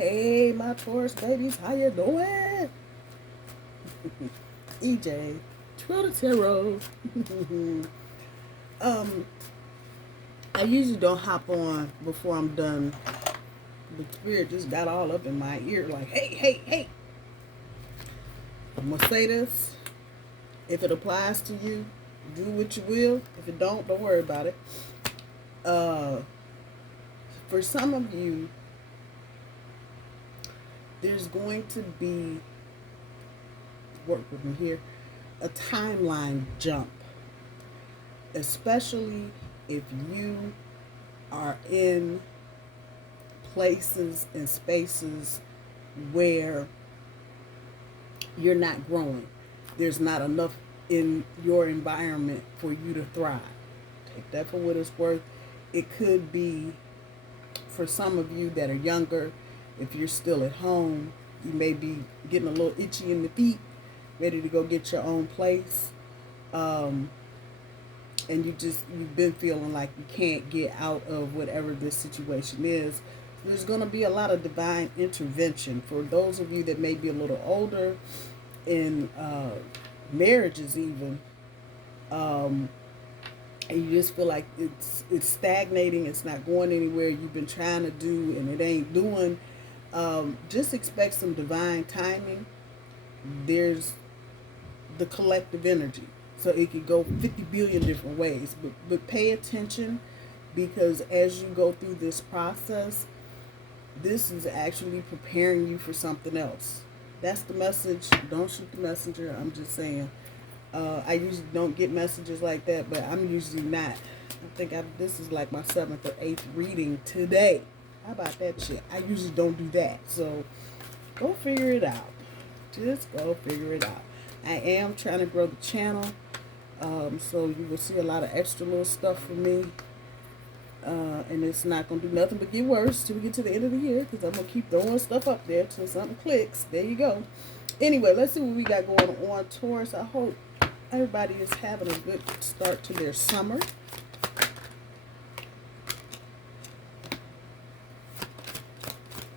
Hey, my Taurus babies, how you doing? EJ, True Tarot. um, I usually don't hop on before I'm done. The spirit just got all up in my ear, like, hey, hey, hey. I'm gonna say this. If it applies to you, do what you will. If it don't worry about it. For some of you, there's going to be, work with me here, a timeline jump, especially if you are in places and spaces where you're not growing. There's not enough in your environment for you to thrive. Take that for what it's worth. It could be for some of you that are younger. If you're still at home, you may be getting a little itchy in the feet, ready to go get your own place. And you've been feeling like you can't get out of whatever this situation is. There's going to be a lot of divine intervention for those of you that may be a little older in marriages even, and you just feel like it's stagnating, it's not going anywhere. You've been trying to do and it ain't doing. Just expect some divine timing. There's the collective energy, so it could go 50 billion different ways, but pay attention, because as you go through this process, this is actually preparing you for something else. That's the message. Don't shoot the messenger. I'm just saying. I usually don't get messages like that, but I'm usually not. I think this is like my 7th or 8th reading today. How about that shit? I usually don't do that. So go figure it out. Just go figure it out. I am trying to grow the channel. So you will see a lot of extra little stuff from me. And it's not going to do nothing but get worse till we get to the end of the year, because I'm going to keep throwing stuff up there till something clicks. There you go. Anyway, let's see what we got going on, Taurus. I hope everybody is having a good start to their summer.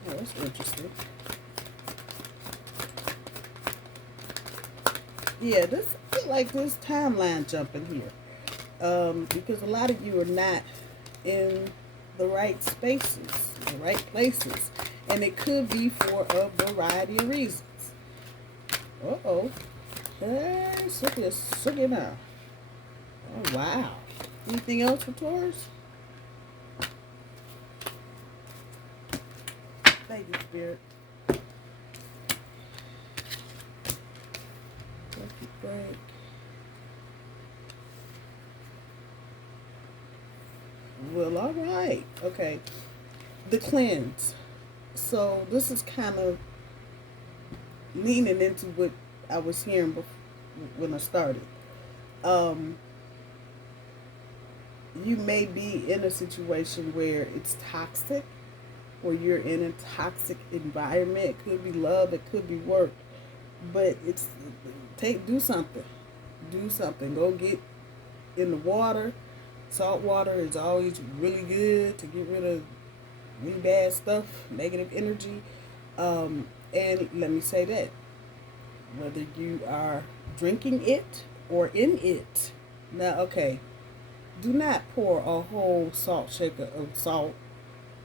Oh, that's interesting. Yeah, I feel like this timeline jumping here. Because a lot of you are not in the right spaces, the right places. And it could be for a variety of reasons. Uh-oh. Hey, suck it now. Oh, wow. Anything else for Taurus? Thank you, Spirit. Lucky break. Well, all right. Okay. The cleanse. So this is kind of leaning into what I was hearing before, when I started. You may be in a situation where it's toxic, or you're in a toxic environment. It could be love, it could be work, but do something. Do something. Go get in the water. Salt water is always really good to get rid of really bad stuff, negative energy. And let me say that, whether you are drinking it or in it. Now, okay, do not pour a whole salt shaker of salt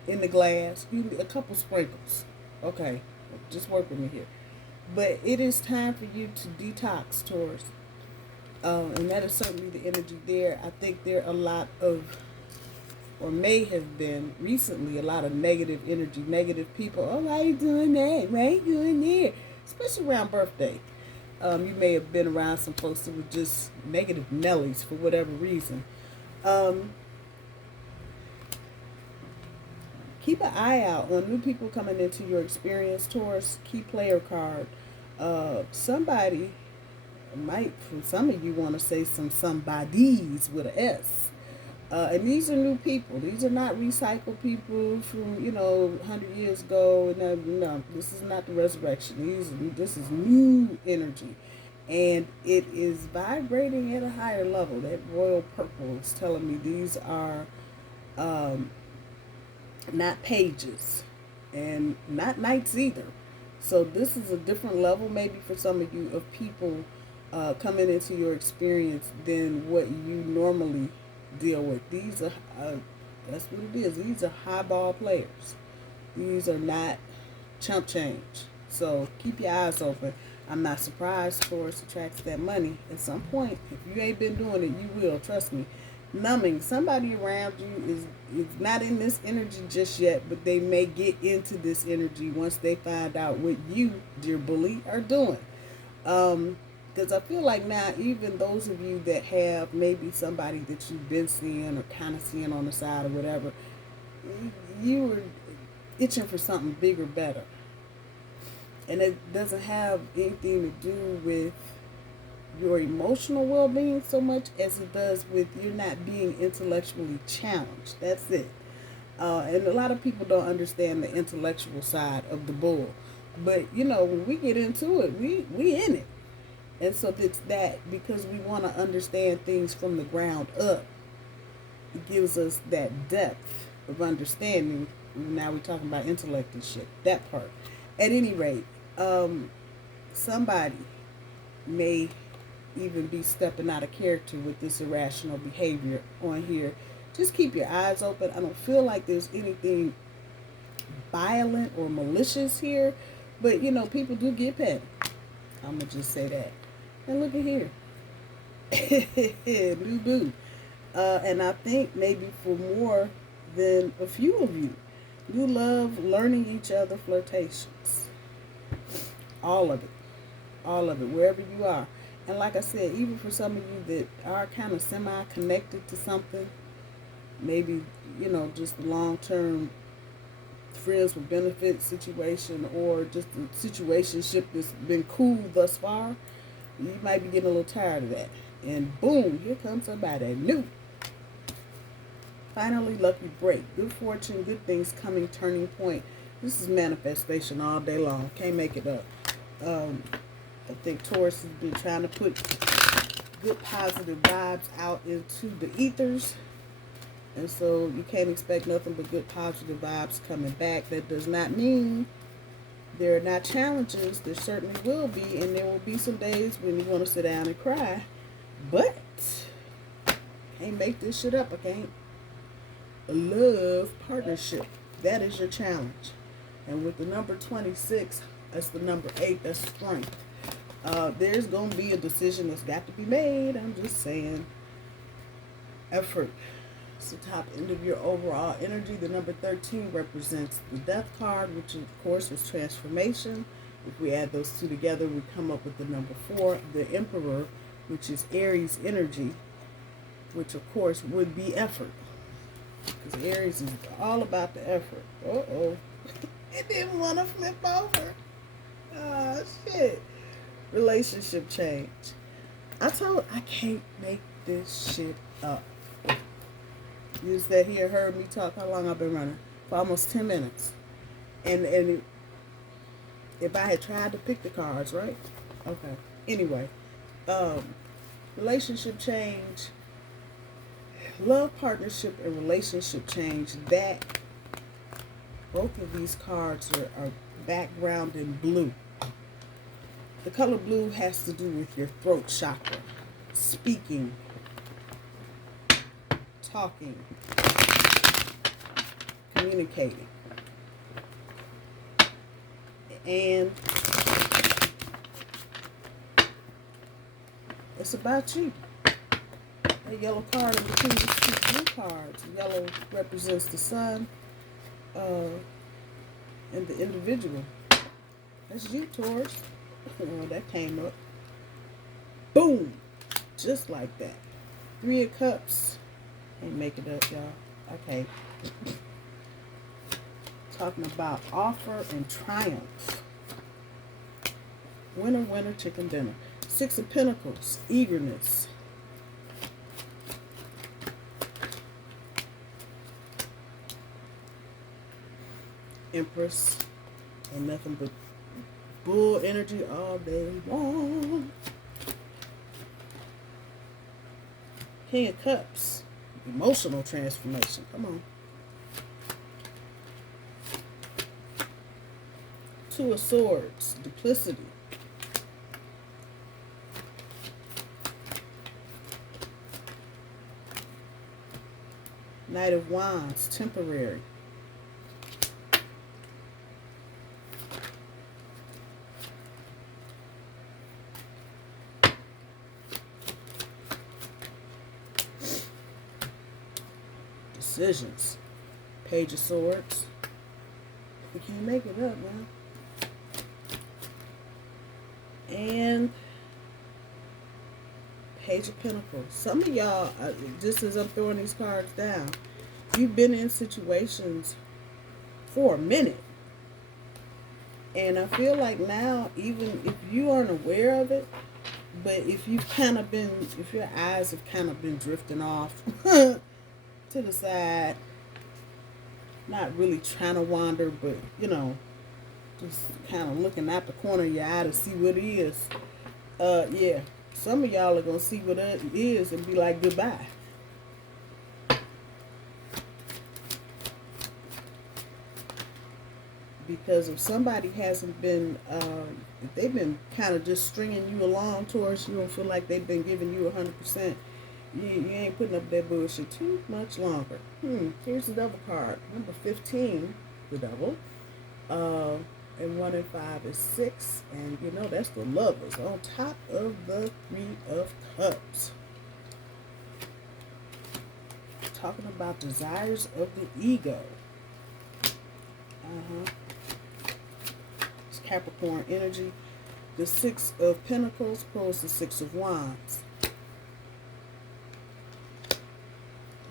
in the glass. You a couple sprinkles. Okay, just work with me here. But it is time for you to detox, Taurus. And that is certainly the energy there. I think there are a lot of, or may have been recently, a lot of negative energy, negative people. Oh, why are you doing that? Why are you doing that? Especially around birthday. You may have been around some folks that were just negative Nellies for whatever reason. Keep an eye out on new people coming into your experience, Taurus. Key player card. Somebody might, for some of you, want to say somebodies with an S. And these are new people. These are not recycled people from, 100 years ago. No, this is not the resurrection. This is new energy. And it is vibrating at a higher level. That royal purple is telling me these are not pages. and not nights either. So this is a different level maybe for some of you of people coming into your experience than what you normally deal with. These are, that's what it is. These are high ball players. These are not chump change. So keep your eyes open. I'm not surprised Taurus attracts that money at some point. If you ain't been doing it, you will. Trust me. Numbing. Somebody around you is not in this energy just yet, but they may get into this energy once they find out what you, dear bully, are doing. Because I feel like now, even those of you that have maybe somebody that you've been seeing or kind of seeing on the side or whatever, you were itching for something bigger, better. And it doesn't have anything to do with your emotional well-being so much as it does with you not being intellectually challenged. That's it. And a lot of people don't understand the intellectual side of the bull. But, you know, when we get into it, we in it. And so it's that because we want to understand things from the ground up. It gives us that depth of understanding. Now we're talking about intellect and shit. That part. At any rate, somebody may even be stepping out of character with this irrational behavior on here. Just keep your eyes open. I don't feel like there's anything violent or malicious here, but you know, people do get petty. I'm gonna just say that. And look at here. New boo. And I think maybe for more than a few of you, you love learning each other flirtations. All of it. All of it, wherever you are. And like I said, even for some of you that are kind of semi-connected to something, maybe, you know, just a long-term friends with benefits situation or just a situationship that's been cool thus far, you might be getting a little tired of that. And boom, here comes somebody new. Finally, lucky break. Good fortune, good things coming, turning point. This is manifestation all day long. Can't make it up. I think Taurus has been trying to put good positive vibes out into the ethers. And so you can't expect nothing but good positive vibes coming back. That does not mean there are not challenges. There certainly will be. And there will be some days when you want to sit down and cry. But can't make this shit up. I can't. Love partnership. That is your challenge. And with the number 26, that's the number 8, that's strength. There's going to be a decision that's got to be made. I'm just saying. Effort. It's the top end of your overall energy. The number 13 represents the death card, which of course is transformation. If we add those two together, we come up with the number 4, the emperor, which is Aries energy, which of course would be effort. Because Aries is all about the effort. Uh-oh. It didn't want to flip over. Oh, shit. Relationship change. I can't make this shit up. You just sat here and heard me talk. How long I've been running? For almost 10 minutes. And if I had tried to pick the cards, right? Okay. Anyway. Relationship change. Love, partnership, and relationship change. That both of these cards are background in blue. The color blue has to do with your throat chakra. Speaking. Talking. Communicating. And it's about you. A yellow card in between these two blue cards. Yellow represents the sun and the individual. That's you, Taurus. Oh, that came up. Boom! Just like that. 3 of Cups. Can't make it up, y'all. Okay. Talking about offer and triumph. Winner, winner, chicken dinner. 6 of Pentacles. Eagerness. Empress. And nothing but bull energy all day long. King of Cups. Emotional transformation. Come on. Two of Swords, duplicity. Knight of Wands, temporary. Decisions. Page of Swords. We can't make it up, man. And Page of Pentacles. Some of y'all, just as I'm throwing these cards down, you've been in situations for a minute. And I feel like now, even if you aren't aware of it, but if you've kind of been, if your eyes have kind of been drifting off to the side, not really trying to wander, but, you know, just kind of looking out the corner of your eye to see what it is. Yeah, some of y'all are going to see what it is and be like, goodbye. Because if somebody hasn't been, if they've been kind of just stringing you along towards, you don't feel like they've been giving you 100%, you ain't putting up that bullshit too much longer. Here's the Devil card. Number 15, the Devil. And 1 and 5 is 6. And you know, that's the Lovers on top of the 3 of Cups. Talking about desires of the ego. It's Capricorn energy. The 6 of Pentacles pulls the 6 of Wands.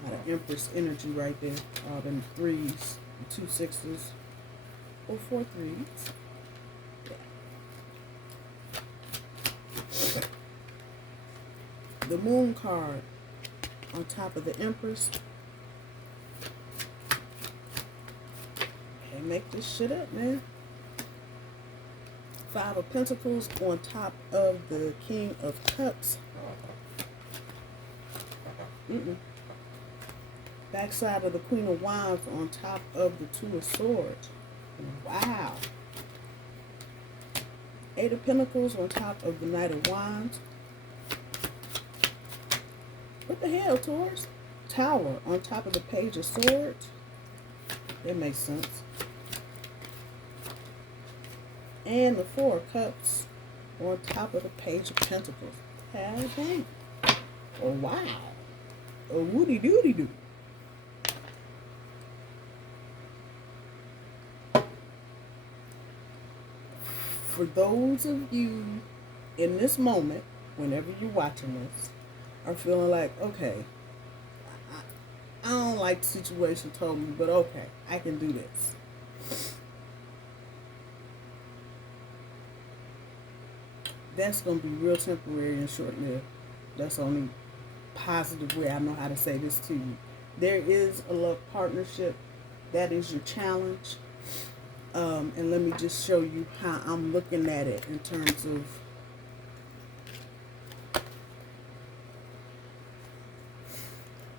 Got an Empress energy right there. All them 3s, 2 6s, or 4 3s. Yeah. The Moon card on top of the Empress. Can't make this shit up, man. 5 of Pentacles on top of the King of Cups. Backside of the Queen of Wands on top of the 2 of Swords. Wow. 8 of Pentacles on top of the Knight of Wands. What the hell, Taurus? Tower on top of the Page of Swords. That makes sense. And the 4 of Cups on top of the Page of Pentacles. Dang. Oh, wow. Oh, woody doody doo. For those of you in this moment, whenever you're watching this, are feeling like, okay, I don't like the situation totally, but okay, I can do this. That's going to be real temporary and short-lived. That's the only positive way I know how to say this to you. There is a love partnership. That is your challenge. And let me just show you how I'm looking at it in terms of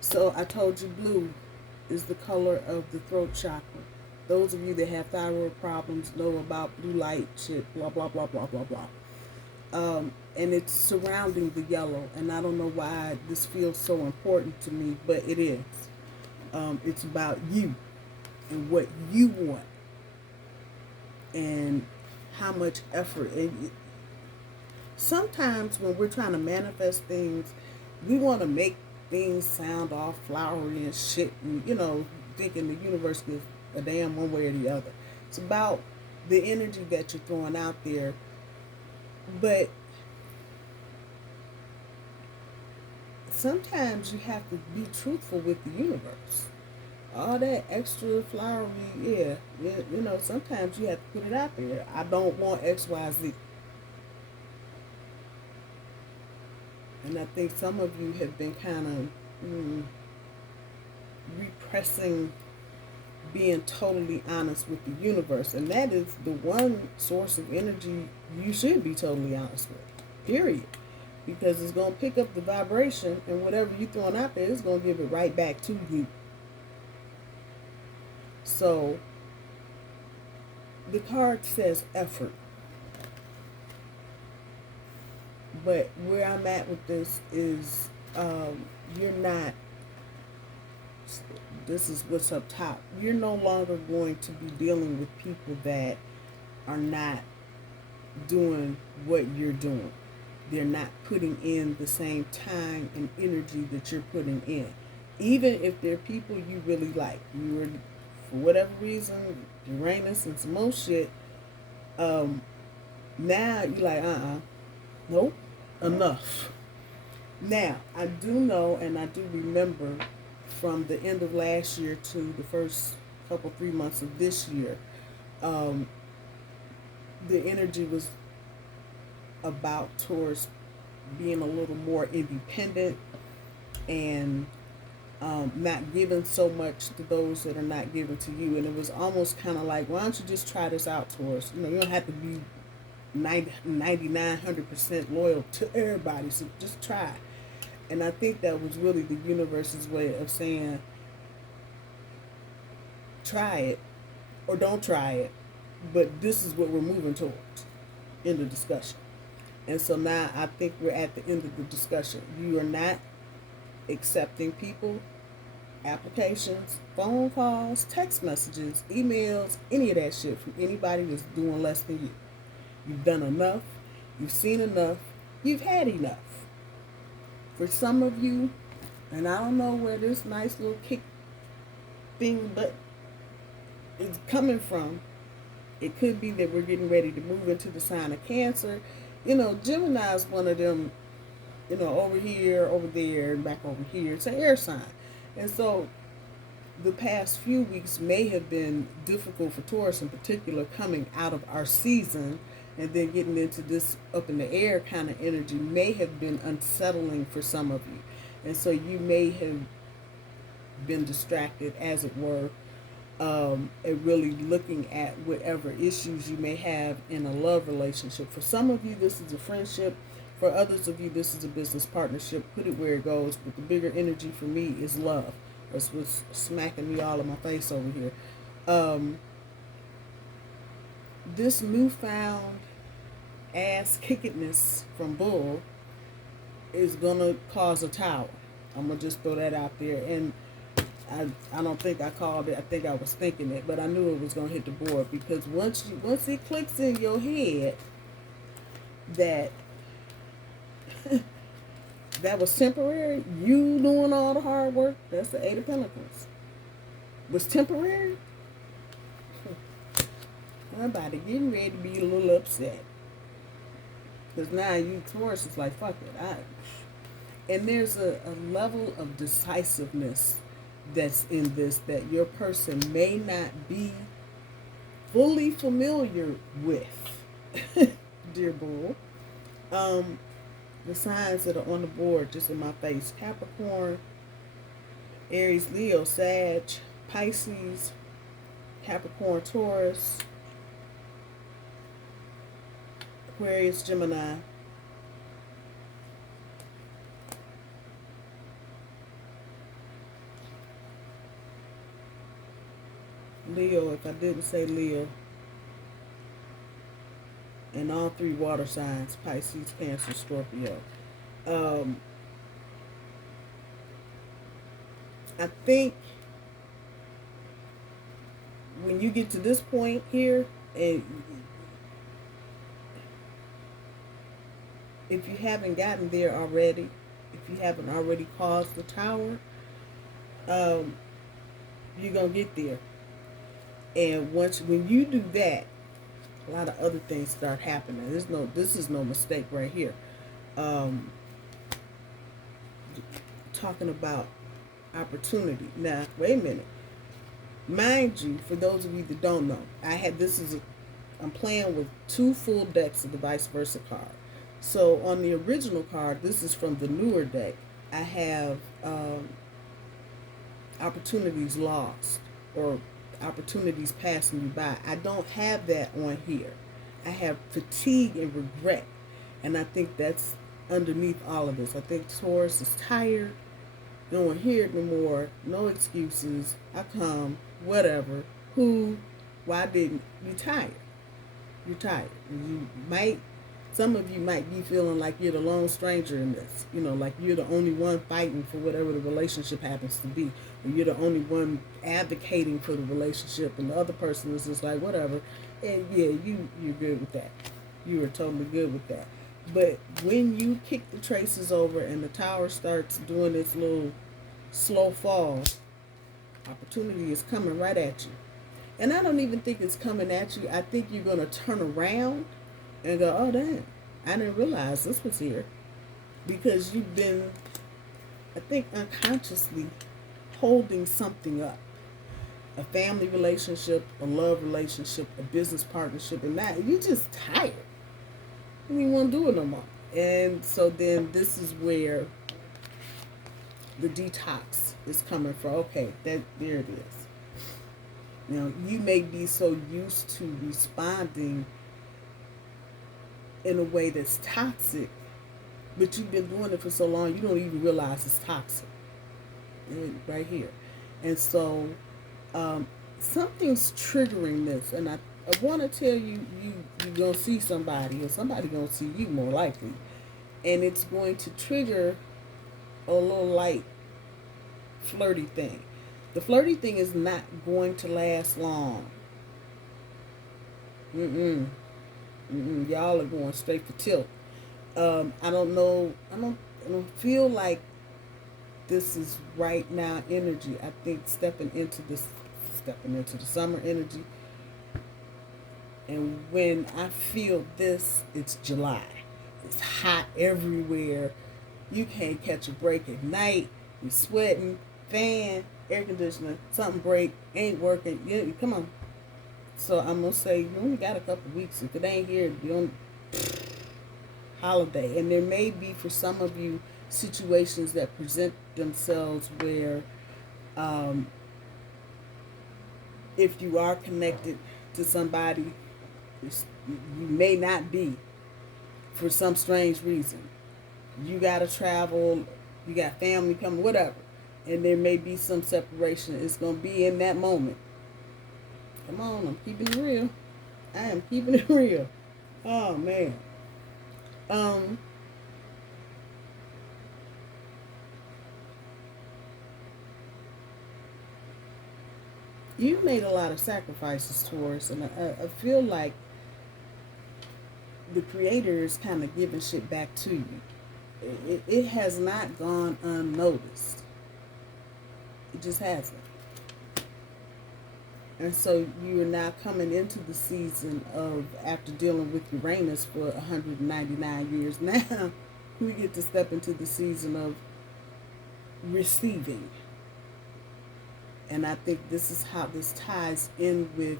so I told you blue is the color of the throat chakra. Those of you that have thyroid problems know about blue light shit, blah, blah, blah, blah, blah, blah. And it's surrounding the yellow. And I don't know why this feels so important to me, but it is. It's about you and what you want. And how much effort. And sometimes when we're trying to manifest things, we want to make things sound all flowery and shit, and you know, thinking the universe gives a damn one way or the other. It's about the energy that you're throwing out there. But sometimes you have to be truthful with the universe. All that extra flowery, yeah, you know, sometimes you have to put it out there. I don't want X, Y, Z. And I think some of you have been kind of repressing being totally honest with the universe. And that is the one source of energy you should be totally honest with, period. Because it's going to pick up the vibration, and whatever you're throwing out there, it's going to give it right back to you. So the card says effort. But where I'm at with this is you're not, this is what's up top. You're no longer going to be dealing with people that are not doing what you're doing. They're not putting in the same time and energy that you're putting in. Even if they're people you really like. You were, for whatever reason, Uranus and some more shit, now you're like, nope, enough. Now, I do know and I do remember from the end of last year to the first couple, 3 months of this year, the energy was about towards being a little more independent and not giving so much to those that are not giving to you. And it was almost kind of like, why don't you just try this out, Taurus? You know, you don't have to be 100% loyal to everybody, so just try. And I think that was really the universe's way of saying, try it or don't try it, but this is what we're moving towards in the discussion. And so now I think we're at the end of the discussion. You are not accepting people, applications, phone calls, text messages, emails, any of that shit from anybody that's doing less than you. You've done enough. You've seen enough. You've had enough. For some of you, and I don't know where this nice little kick thing but is coming from. It could be that we're getting ready to move into the sign of Cancer. You know, Gemini is one of them, you know, over here, over there, and back over here. It's an air sign. And so the past few weeks may have been difficult for Taurus in particular, coming out of our season and then getting into this up in the air kind of energy may have been unsettling for some of you. And so you may have been distracted, as it were, and really looking at whatever issues you may have in a love relationship. For some of you, this is a friendship. For others of you, this is a business partnership. Put it where it goes. But the bigger energy for me is love. That's what's smacking me all in my face over here. This newfound ass-kickedness from Bull is going to cause a tower. I'm going to just throw that out there. And I don't think I called it. I think I was thinking it. But I knew it was going to hit the board. Because once it clicks in your head that that was temporary, you doing all the hard work, that's the Eight of Pentacles, was temporary, everybody getting ready to be a little upset. Because now you, Taurus, is like, fuck it. And there's a level of decisiveness that's in this that your person may not be fully familiar with, dear Bull. The signs that are on the board just in my face: Capricorn, Aries, Leo, Sag, Pisces, Capricorn, Taurus, Aquarius, Gemini, Leo, if I didn't say Leo, and all three water signs: Pisces, Cancer, Scorpio. I think when you get to this point here, and if you haven't gotten there already, if you haven't already caused the tower, you're going to get there. And when you do that, a lot of other things start happening. This is no mistake right here. Talking about opportunity. Now, wait a minute. Mind you, for those of you that don't know, I'm playing with 2 full decks of the vice versa card. So on the original card, this is from the newer deck, I have opportunities lost or opportunities passing you by. I don't have that on here. I have fatigue and regret. And I think that's underneath all of this. I think Taurus is tired. No one here anymore. No excuses. I come. Whatever. Who? Why didn't you tired? You're tired. Some of you might be feeling like you're the lone stranger in this. You know, like you're the only one fighting for whatever the relationship happens to be. Or you're the only one advocating for the relationship, and the other person is just like, whatever. And yeah, you're good with that. You are totally good with that. But when you kick the traces over and the tower starts doing its little slow fall, opportunity is coming right at you. And I don't even think it's coming at you. I think you're going to turn around and go, oh, damn, I didn't realize this was here. Because you've been, I think, unconsciously holding something up. A family relationship, a love relationship, a business partnership, and that. You're just tired. You don't even want to do it no more. And so then this is where the detox is coming from. Okay, there it is. You know, you may be so used to responding in a way that's toxic, but you've been doing it for so long, you don't even realize it's toxic. Right here. And so something's triggering this. And I want to tell you, you're going to see somebody, or somebody going to see you more likely. And it's going to trigger a little light flirty thing. The flirty thing is not going to last long. Y'all are going straight for tilt. I don't know. I don't feel like this is right now energy. I think stepping into the summer energy. And when I feel this, it's July. It's hot everywhere. You can't catch a break at night. You're sweating. Fan, air conditioner, something break, ain't working. Yeah, come on. So I'm gonna say you only got a couple weeks. If it ain't here, you don't holiday. And there may be for some of you situations that present themselves where if you are connected to somebody, you may not be for some strange reason. You gotta travel, you got family coming, whatever. And there may be some separation. It's going to be in that moment. Come on, I'm keeping it real. I am keeping it real. Oh, man. You've made a lot of sacrifices, Taurus, and I feel like the Creator is kind of giving shit back to you. It has not gone unnoticed. It just hasn't. And so you are now coming into the season of, after dealing with Uranus for 199 years, now we get to step into the season of receiving. And I think this is how this ties in with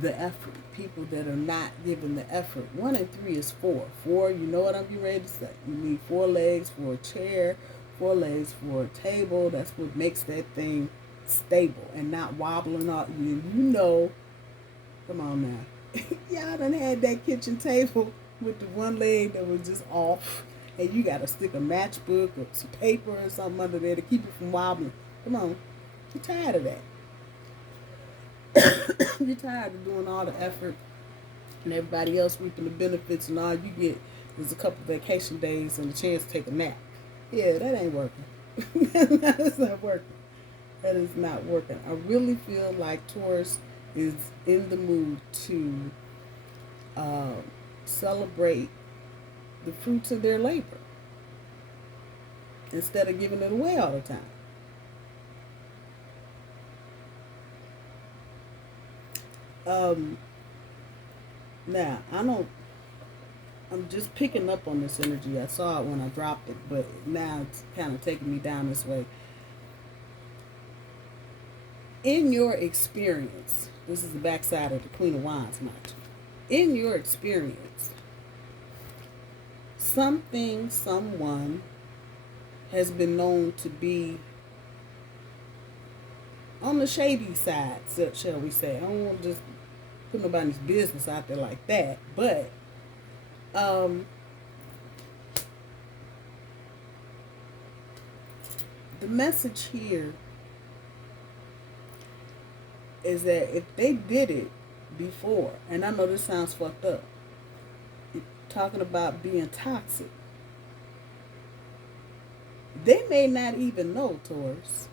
the effort. People that are not giving the effort. 1 and 3 is 4. 4, you know what I'm getting ready to say. You need 4 legs for a chair, 4 legs for a table. That's what makes that thing stable and not wobbling out. You know, come on now. Y'all done had that kitchen table with the one leg that was just off, and you got to stick a matchbook or some paper or something under there to keep it from wobbling. Come on. You're tired of that. You're tired of doing all the effort and everybody else reaping the benefits, and all you get is a couple vacation days and a chance to take a nap. Yeah, that ain't working. That's not working. That is not working. I really feel like Taurus is in the mood to celebrate the fruits of their labor instead of giving it away all the time. Now, I'm just picking up on this energy. I saw it when I dropped it, but now it's kind of taking me down this way. In your experience, this is the backside of the Queen of Wands, mind you. In your experience, something, someone has been known to be on the shady side, shall we say. I don't want to just put nobody's business out there like that, but the message here is that if they did it, before. And I know this sounds fucked up. Talking about being toxic. They may not even know, Taurus.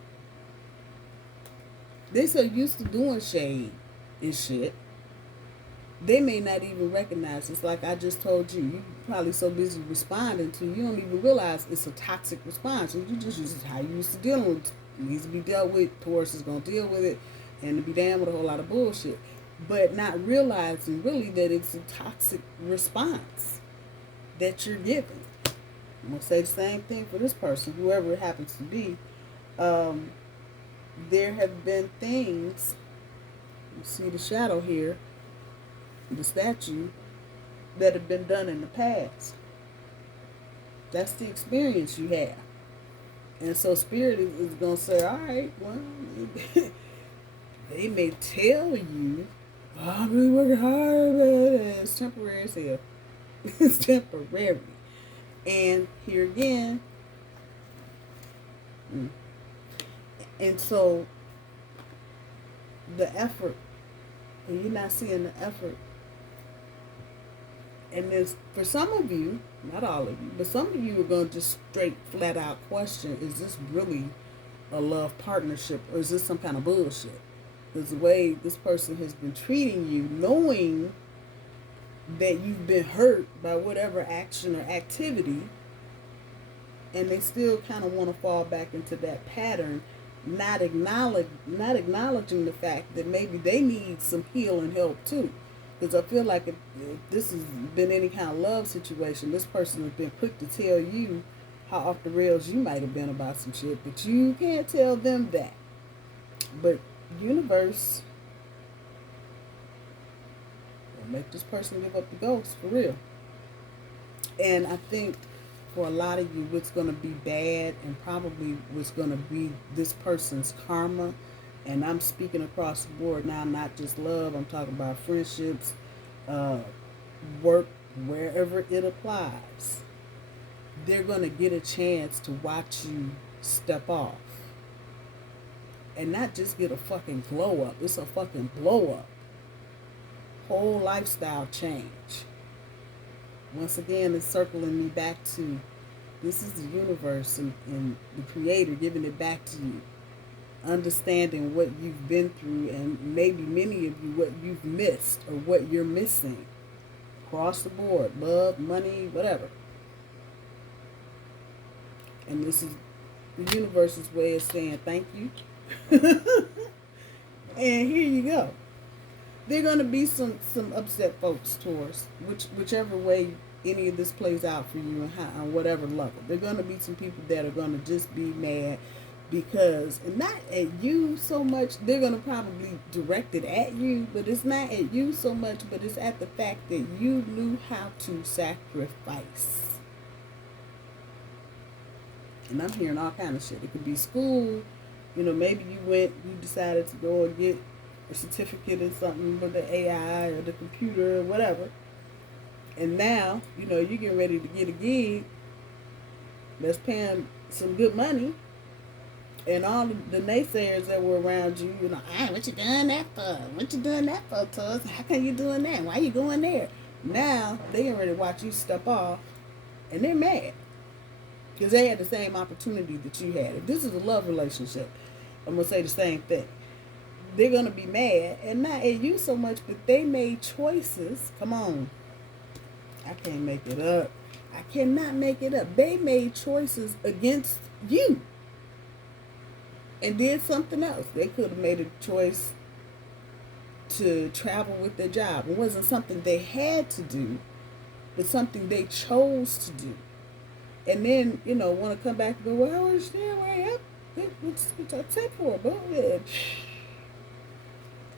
They so used to doing shade and shit. They may not even recognize. It's like I just told you. You probably so busy responding to, you don't even realize it's a toxic response. You just use it how you used to deal with it. It needs to be dealt with. Taurus is going to deal with it. And to be damned with a whole lot of bullshit. But not realizing really that it's a toxic response that you're giving. I'm going to say the same thing for this person, whoever it happens to be. There have been things, you see the shadow here, the statue, that have been done in the past. That's the experience you have. And so Spirit is going to say, all right, well, they may tell you, oh, I'm really working hard, but it's temporary as hell. It's temporary. And here again, and so the effort, and you're not seeing the effort. And there's, for some of you, not all of you, but some of you are going to just straight, flat out question, is this really a love partnership, or is this some kind of bullshit? Because the way this person has been treating you, knowing that you've been hurt by whatever action or activity, and they still kind of want to fall back into that pattern, not acknowledging the fact that maybe they need some healing help too. Because I feel like if this has been any kind of love situation, this person has been quick to tell you how off the rails you might have been about some shit, but you can't tell them that. But universe will make this person give up the ghost for real. And I think for a lot of you, what's going to be bad and probably what's going to be this person's karma, and I'm speaking across the board now, not just love, I'm talking about friendships, work, wherever it applies. They're going to get a chance to watch you step off. And not just get a fucking glow up, it's a fucking blow up. Whole lifestyle change. Once again, it's circling me back to, this is the universe and the creator giving it back to you. Understanding what you've been through, and maybe many of you what you've missed or what you're missing. Across the board, love, money, whatever. And this is the universe's way of saying thank you. And here you go. There are going to be some upset folks, Taurus, whichever way any of this plays out for you and how, on whatever level. There are going to be some people that are going to just be mad because, and not at you so much, they're going to probably direct it at you, but it's not at you so much, but it's at the fact that you knew how to sacrifice. And I'm hearing all kind of shit. It could be school, maybe you decided to go and get a certificate in something with the AI or the computer or whatever. And now, you're getting ready to get a gig that's paying some good money. And all the naysayers that were around you, hey, what you doing that for? What you doing that for, Tuz? How come you doing that? Why you going there? Now, they getting ready to watch you step off, and they're mad. Because they had the same opportunity that you had. If this is a love relationship, I'm going to say the same thing. They're going to be mad, and not at you so much, but they made choices. Come on. I can't make it up. I cannot make it up. They made choices against you and did something else. They could have made a choice to travel with their job. It wasn't something they had to do, but something they chose to do. And then, want to come back and go, well, I understand where I am. What's I take for it, but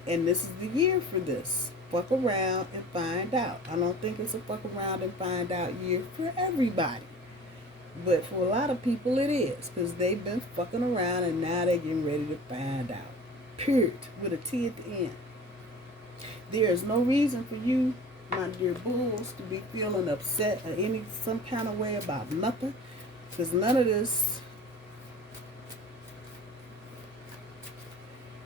and this is the year for this. Fuck around and find out. I don't think it's a fuck around and find out year for everybody. But for a lot of people it is. Because they've been fucking around and now they're getting ready to find out. Period. With a T at the end. There is no reason for you, my dear bulls, to be feeling upset or some kind of way about nothing. Because none of this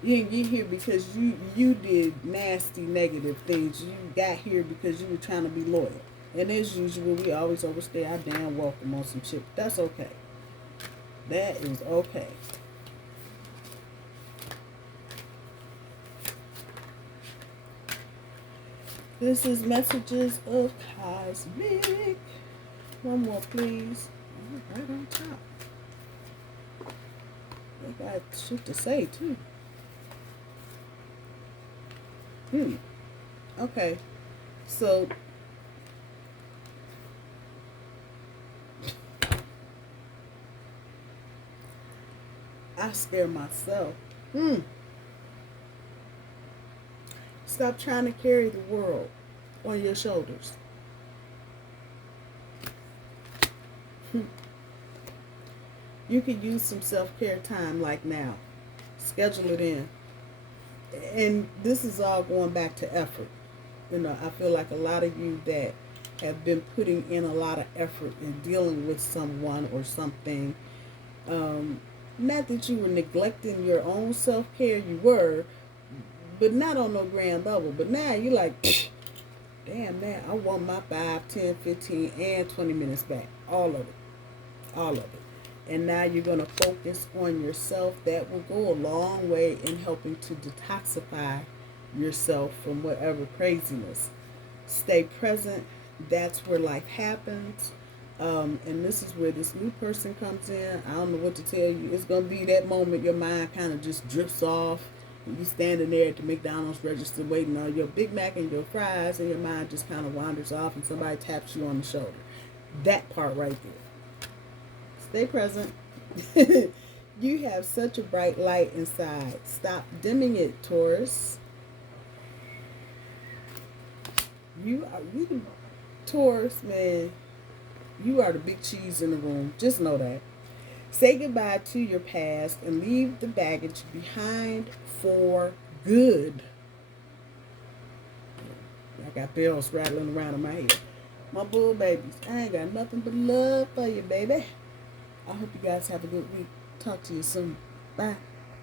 You didn't get here because you did nasty negative things. You got here because you were trying to be loyal. And as usual, we always overstay our damn welcome on some shit. That's okay. That is okay. This is Messages of Cosmic. One more, please. Right on top. They got shit to say, too. Okay. So, I scare myself. Stop trying to carry the world on your shoulders. You could use some self-care time like now. Schedule it in. And this is all going back to effort. You know, I feel like a lot of you that have been putting in a lot of effort in dealing with someone or something. Not that you were neglecting your own self-care, you were, but not on no grand level. But now you're like, damn, man, I want my 5, 10, 15, and 20 minutes back. All of it. All of it. And now you're going to focus on yourself. That will go a long way in helping to detoxify yourself from whatever craziness. Stay present. That's where life happens. And this is where this new person comes in. I don't know what to tell you. It's going to be that moment your mind kind of just drifts off. And you standing there at the McDonald's register waiting on your Big Mac and your fries, and your mind just kind of wanders off and somebody taps you on the shoulder. That part right there. Stay present. You have such a bright light inside. Stop dimming it, Taurus. Taurus, man, you are the big cheese in the room. Just know that. Say goodbye to your past and leave the baggage behind for good. I got bells rattling around in my head. My bull babies, I ain't got nothing but love for you, baby. I hope you guys have a good week. Talk to you soon. Bye.